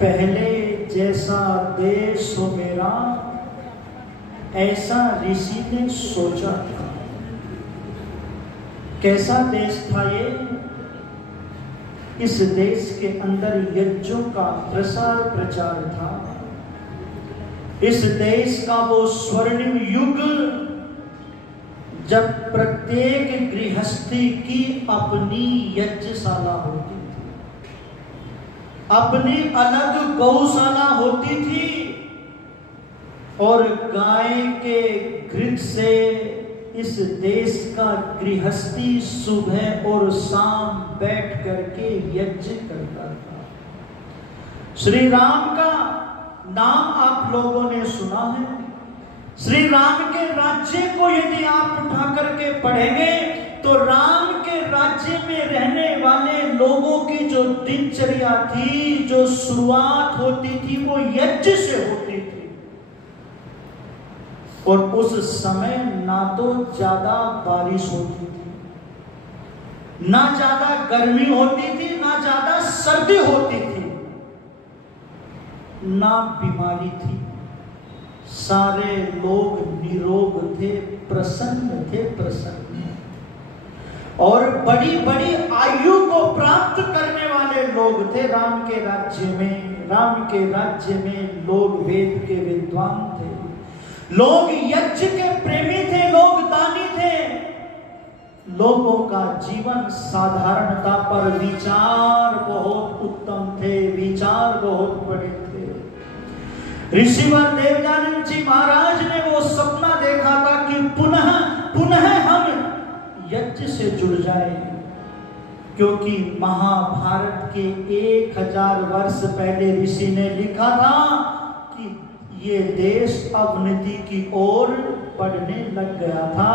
पहले जैसा देश हो मेरा, ऐसा ऋषि ने सोचा था। कैसा देश था ये? इस देश के अंदर यज्ञों का प्रसार प्रचार था। इस देश का वो स्वर्णिम युग जब प्रत्येक गृहस्थी की अपनी यज्ञशाला होती थी, अपनी अलग गौशाला होती थी, और गाय के घृत से इस देश का गृहस्थी सुबह और शाम बैठ करके यज्ञ करता था। श्री राम का नाम आप लोगों ने सुना है। श्री राम के राज्य को यदि आप उठा करके पढ़ेंगे तो राम के राज्य में रहने वाले लोगों की जो दिनचर्या थी, जो शुरुआत होती थी, वो यज्ञ से होती थी। और उस समय ना तो ज्यादा बारिश होती थी, ना ज्यादा गर्मी होती थी, ना ज्यादा सर्दी होती थी, ना बीमारी थी। सारे लोग निरोग थे, प्रसन्न थे, प्रसन्न। और बड़ी बड़ी आयु को प्राप्त करने वाले लोग थे राम के राज्य में। राम के राज्य में लोग वेद के विद्वान थे, लोग यज्ञ के प्रेमी थे, लोग दानी थे। लोगों का जीवन साधारणता पर विचार बहुत उत्तम थे, विचार बहुत बड़े थे। ऋषिवर देवदानंद जी महाराज ने वो सपना देखा था कि पुनः पुनः हम यज्ञ से जुड़ जाए, क्योंकि महाभारत के 1000 वर्ष पहले ऋषि ने लिखा था कि ये देश अवनति की ओर बढ़ने लग गया था।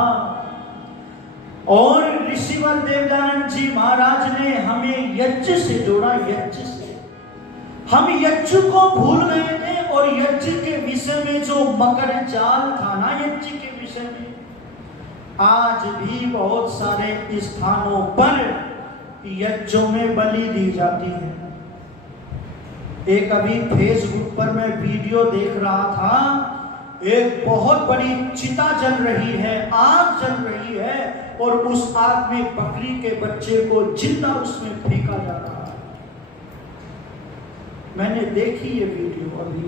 और ऋषिवर देवदानंद जी महाराज ने हमें यज्ञ से जोड़ा, यज्ञ से। हम यज्ञ को भूल गए थे, और यज्ञ के विषय में जो मकर जाल था ना, यज्ञ के विषय में आज भी बहुत सारे स्थानों पर यज्ञों में बलि दी जाती है। एक अभी फेसबुक पर मैं वीडियो देख रहा था, एक बहुत बड़ी चिता जल रही है, आग जल रही है, और उस आग में बकरी के बच्चे को जिंदा उसमें फेंका जा रहा है। मैंने देखी ये वीडियो अभी।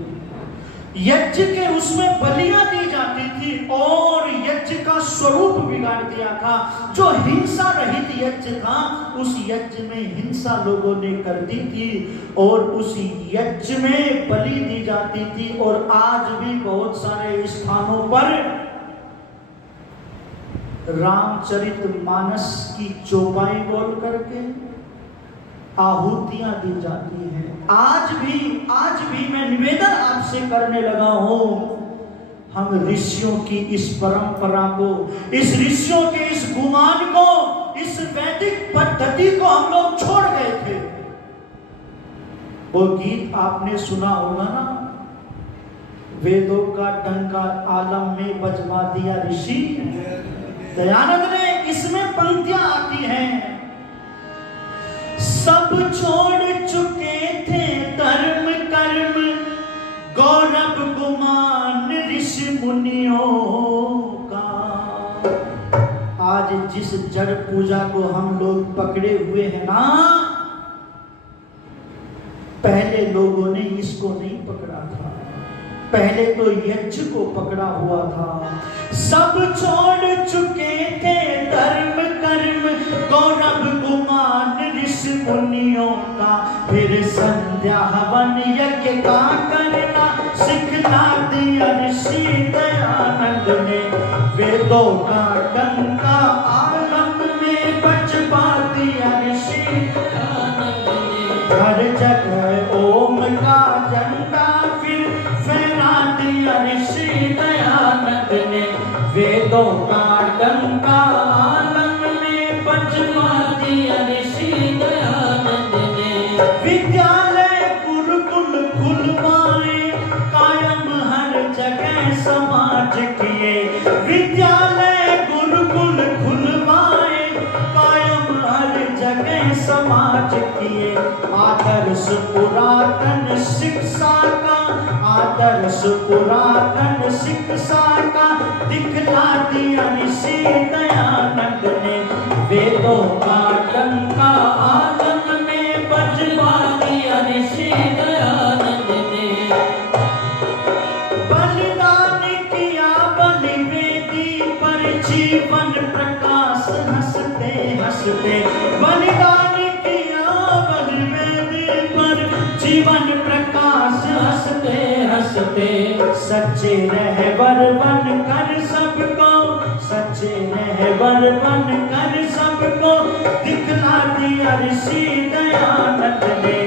यज्ञ के उसमें बलियां दी जाती थी और यज्ञ का स्वरूप बिगाड़ दिया था। जो हिंसा रहित यज्ञ था, उस यज्ञ में हिंसा लोगों ने कर दी थी, और उस यज्ञ में बलि दी जाती थी। और आज भी बहुत सारे स्थानों पर रामचरितमानस की चौपाई बोल करके आहुतियां दी जाती हैं। आज भी मैं निवेदन आपसे करने लगा हूं, हम ऋषियों की इस परंपरा को, इस ऋषियों के इस गुमान को, इस वैदिक पद्धति को हम लोग छोड़ गए थे। वो गीत आपने सुना होगा ना, वेदों का डंका आलम में बजवा दिया ऋषि। दयानंद ने इसमें पंक्तियां आती हैं, सब छोड़ चुके थे धर्म कर्म, गौरव गुमान ऋषि मुनियों का। आज जिस जड़ पूजा को हम लोग पकड़े हुए हैं ना, पहले लोगों ने इसको नहीं पकड़ा था। पहले तो यज्ञ को पकड़ा हुआ था। सब छोड़ चुके थे धर्म कर्म, गौरव गुमान ऋषि मुनियों का, फिर संध्या हवन यज्ञ का करना सिखला दिया ऋषि दयानंद ने। वेदों का डंका आलम में बजवा दिया ऋषि दयानंद ने। हर जगह ओम का झंडा फिर फहरा दिया ऋषि दयानंद ने। वेदों का डंका आलम में बजवा दिया ऋषि दयानंद ने। विद्यालय गुरुकुल खुलवाए, कायम हर जगह समाज किए। विद्यालय गुरुकुल खुलवाए, किए। आदर्श पुरातन शिक्षा का, आदर्श पुरातन शिक्षा का दिखला दिया ऋषि दयानंद ने। वेदों का डंका आलम में बजवा दिया ऋषि दयानंद ने। बलिदान किया बलिवेदी पर जीवन प्रकाश हंसते हंसते। बलिदान किया बलिवेदी पर जीवन प्रकाश हंसते हंसते। सच्चे रहबर बन कर सबको, सच्चे रहबर बन कर सबको दिखला दिया ऋषि दयानंद ने।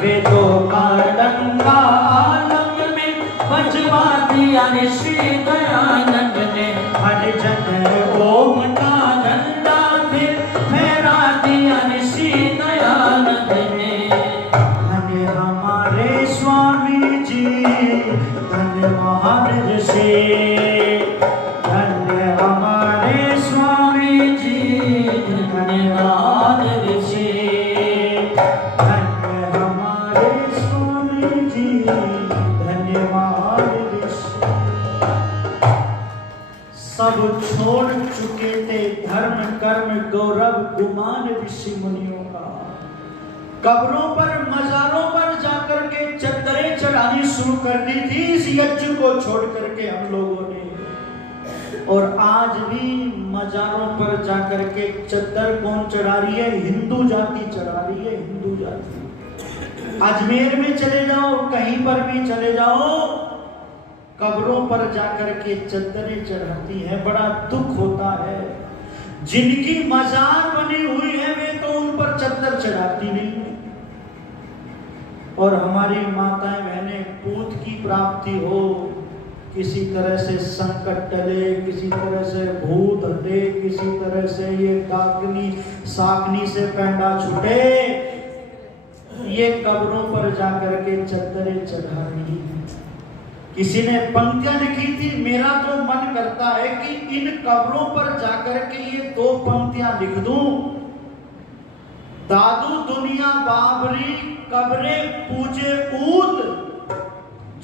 वेदों का डंका आलम में बजवा दिया ऋषि दयानंद ने। हर जगह ओम का झंडा फिर फहरा दिया ऋषि दयानंद ने। धन्य हमारे स्वामी जी, धन्य महान ऋषि, धन्य हमारे स्वामी जी, धन्यवाद ऋषि, धन्य हमारे स्वामी जी, धन्यवाद ऋषि। सब छोड़ चुके थे धर्म कर्म गौरव गुमान ऋषि मुनियों का। कब्रों पर मजारों पर जाकर के चद्दरें चढ़ानी शुरू कर दी थी इस यज्ञ को छोड़ करके हम लोगों ने। और आज भी मजारों पर जाकर के चद्दर कौन चढ़ा रही है? हिंदू जाति चढ़ा रही है, हिंदू जाति। अजमेर में चले जाओ, कहीं पर भी चले जाओ, कब्रों पर जाकर के चद्दरें चढ़ाती है। बड़ा दुख होता है। जिनकी मजार बनी हुई है वे तो उन पर चद्दर चढ़ाती नहीं है। और हमारी माताएं बहनें पूत की प्राप्ति हो, किसी तरह से संकट टले, किसी तरह से भूत हटे, किसी तरह से ये डाकनी साकनी से पैंडा छूटे, ये कब्रों पर जाकर के चद्दरें चढ़ा रही है। किसी ने पंक्तियां लिखी थी, मेरा तो मन करता है कि इन कब्रों पर जाकर के ये 2 पंक्तियां लिख दूं। दादू दुनिया बाबरी कब्रे पूजे पूत,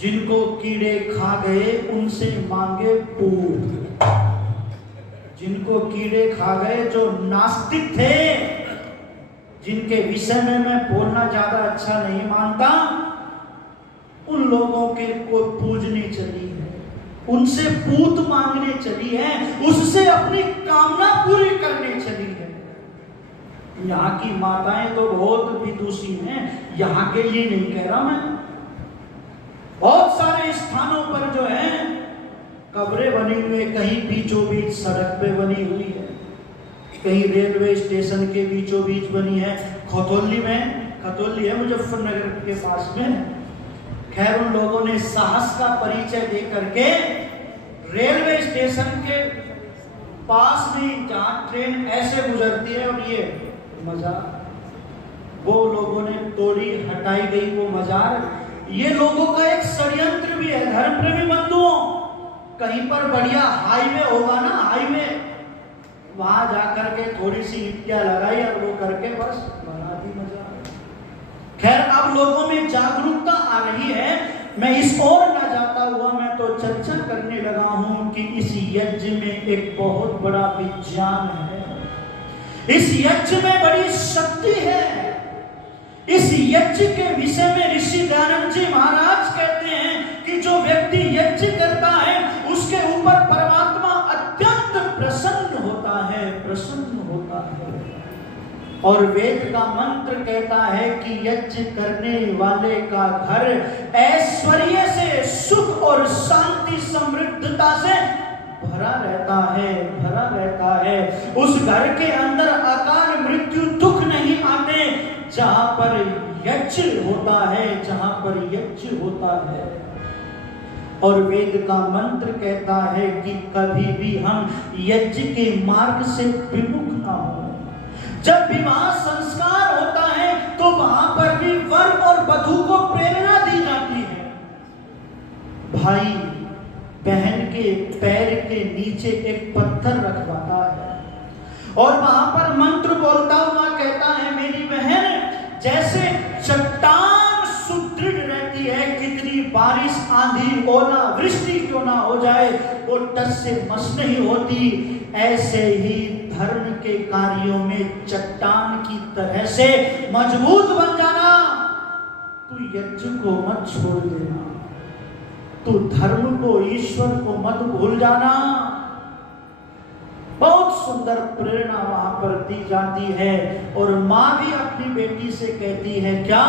जिनको कीड़े खा गए उनसे मांगे पूत। जिनको कीड़े खा गए, जो नास्तिक थे, जिनके विषय में मैं बोलना ज्यादा अच्छा नहीं मानता, उन लोगों के को पूजने चली है, उनसे पूत मांगने चली है, उससे अपनी कामना पूरी करने चली है। यहाँ की माताएं तो बहुत विदुषी हैं, यहाँ के लिए नहीं कह रहा मैं। बहुत सारे स्थानों पर जो है कब्रें बनी हुई है, कहीं बीचों बीच सड़क पे बनी हुई है, कहीं रेलवे स्टेशन के बीचों बीच बनी है। खतौली में, खतौली है मुजफ्फरनगर के पास में। खैर उन लोगों ने साहस का परिचय दे करके रेलवे स्टेशन के पास में जहां ट्रेन ऐसे गुजरती है और ये मजार, वो लोगों ने तोड़ी, हटाई गई वो मजार। ये लोगों का एक षड्यंत्र भी है। धर्म प्रेमी बंधुओं, कहीं पर बढ़िया हाईवे होगा ना, हाईवे, वहां जाकर के थोड़ी सी ईंटियां लगाई और वो करके बस बना दी मजार। खैर अब लोगों में जागरूकता आ रही है। मैं इस ओर न जाता हुआ मैं तो चर्चा करने लगा हूं कि इस यज्ञ में एक बहुत बड़ा विज्ञान है, इस यज्ञ में बड़ी शक्ति है। इस यज्ञ के विषय में ऋषि दयानंद जी महाराज कहते हैं कि जो व्यक्ति यज्ञ करता है उसके ऊपर परमात्मा अत्यंत प्रसन्न होता है, प्रसन्न होता है। और वेद का मंत्र कहता है कि यज्ञ करने वाले का घर ऐश्वर्य से, सुख और शांति समृद्धता से भरा रहता है, भरा रहता है। उस घर के अंदर अकाल मृत्यु दुख नहीं आते जहां पर यज्ञ होता है, जहां पर यज्ञ होता है। और वेद का मंत्र कहता है कि कभी भी हम यज्ञ के मार्ग से विमुख ना हो। जब विवाह संस्कार होता है तो वहां पर भी वर और वधू को प्रेरणा दी जाती है। भाई बहन के पैर के नीचे एक पत्थर रखवाता है और वहां पर मंत्र बोलता हुआ कहता है, मेरी बहन जैसे आंधी ओला वृष्टि क्यों ना हो जाए, वो टस से मस नहीं होती। ऐसे ही धर्म के कार्यों में चट्टान की तरह से मजबूत बन जाना। तू यज्ञ को मत छोड़ देना, तू धर्म को, ईश्वर को मत भूल जाना। बहुत सुंदर प्रेरणा वहां पर दी जाती है। और मां भी अपनी बेटी से कहती है क्या,